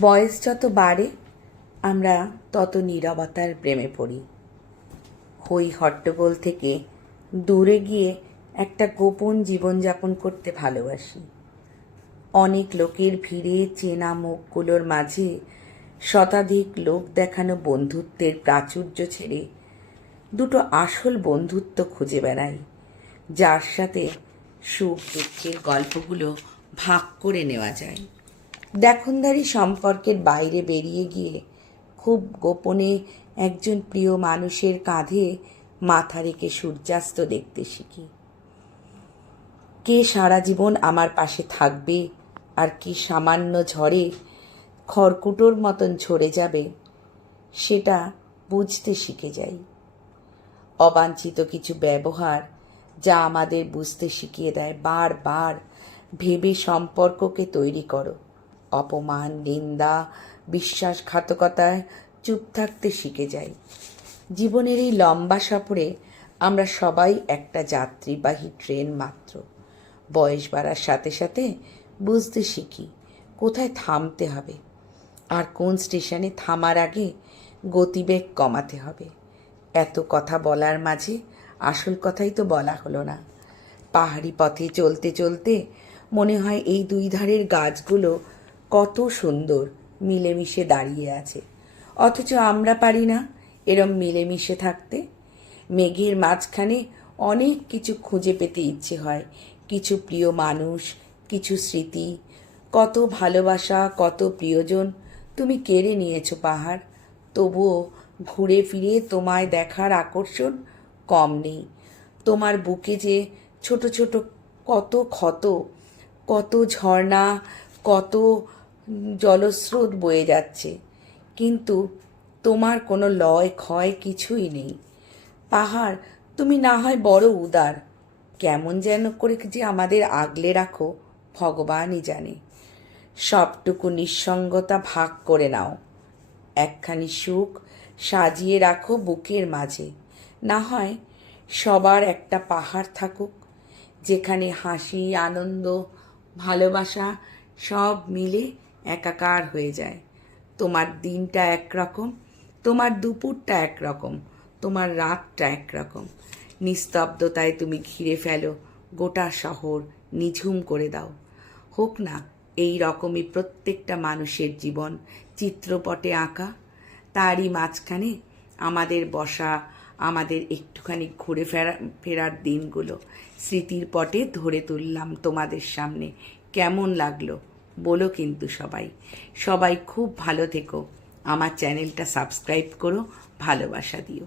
বয়স যত বাড়ে আমরা তত নীরবতার প্রেমে পড়ি। হই হট্টগোল থেকে দূরে গিয়ে একটা গোপন জীবনযাপন করতে ভালোবাসি। অনেক লোকের ভিড়ে চেনা মুখগুলোর মাঝে শতাধিক লোক দেখানো বন্ধুত্বের প্রাচুর্য ছেড়ে দুটো আসল বন্ধুত্ব খুঁজে বেড়াই, যার সাথে সুখ দুঃখের গল্পগুলো ভাগ করে নেওয়া যায়। দেখনদারি সম্পর্কের বাইরে বেরিয়ে গিয়ে খুব গোপনে একজন প্রিয় মানুষের কাঁধে মাথা রেখে সূর্যাস্ত দেখতে শিখি। কে সারা জীবন আমার পাশে থাকবে আর কি সামান্য ঝড়ে খড়কুটোর মতন ঝরে যাবে সেটা বুঝতে শিখে যাই। অবাঞ্ছিত কিছু ব্যবহার যা আমাদের বুঝতে শিখিয়ে দেয়, বারবার ভেবে সম্পর্ককে তৈরি করো। অপমান, নিন্দা, বিশ্বাসঘাতকতায় চুপ থাকতে শিখে যাই। জীবনের এই লম্বা সফরে আমরা সবাই একটা যাত্রীবাহী ট্রেন মাত্র। বয়স বাড়ার সাথে সাথে বুঝতে শিখি কোথায় থামতে হবে আর কোন স্টেশনে থামার আগে গতিবেগ কমাতে হবে। এত কথা বলার মাঝে আসল কথাই তো বলা হলো না। পাহাড়ি পথে চলতে চলতে মনে হয় এই দুই ধারের গাছগুলো কত সুন্দর মিলেমিশে দাঁড়িয়ে আছে, অথচ আমরা পারি না এরম মিলেমিশে থাকতে। মেঘের মাঝখানে অনেক কিছু খুঁজে পেতে ইচ্ছে হয়, কিছু প্রিয় মানুষ, কিছু স্মৃতি, কত ভালোবাসা, কত প্রিয়জন তুমি কেড়ে নিয়েছো পাহাড়। তবুও ঘুরে ফিরে তোমায় দেখার আকর্ষণ কম নেই। তোমার বুকে যে ছোট ছোট কত ক্ষত, কত ঝর্ণা, কত জলস্রোত বয়ে যাচ্ছে, কিন্তু তোমার কোনো লয় ক্ষয় কিছুই নেই। পাহাড়, তুমি না হয় বড় উদার, কেমন যেন করে যে আমাদের আগলে রাখো ভগবানই জানে। সবটুকু নিঃসঙ্গতা ভাগ করে নাও, একখানি সুখ সাজিয়ে রাখো বুকের মাঝে। না হয় সবার একটা পাহাড় থাকুক, যেখানে হাসি, আনন্দ, ভালোবাসা সব মিলে একাকার হয়ে যায়। তোমার দিনটা একরকম, তোমার দুপুরটা একরকম, তোমার রাতটা একরকম। নিস্তব্ধতায় তুমি ঘিরে ফেলো গোটা শহর, নিঝুম করে দাও। হোক না এই রকমই প্রত্যেকটা মানুষের জীবন চিত্রপটে আঁকা, তারই মাঝখানে আমাদের বসা, আমাদের একটুখানি ঘুরে ফেরার দিনগুলো স্মৃতির পটে ধরে তুললাম তোমাদের সামনে। কেমন লাগলো বলো কিন্তু সবাই। সবাই খুব ভালো থেকো, আমার চ্যানেলটা সাবস্ক্রাইব করো, ভালোবাসা দিও।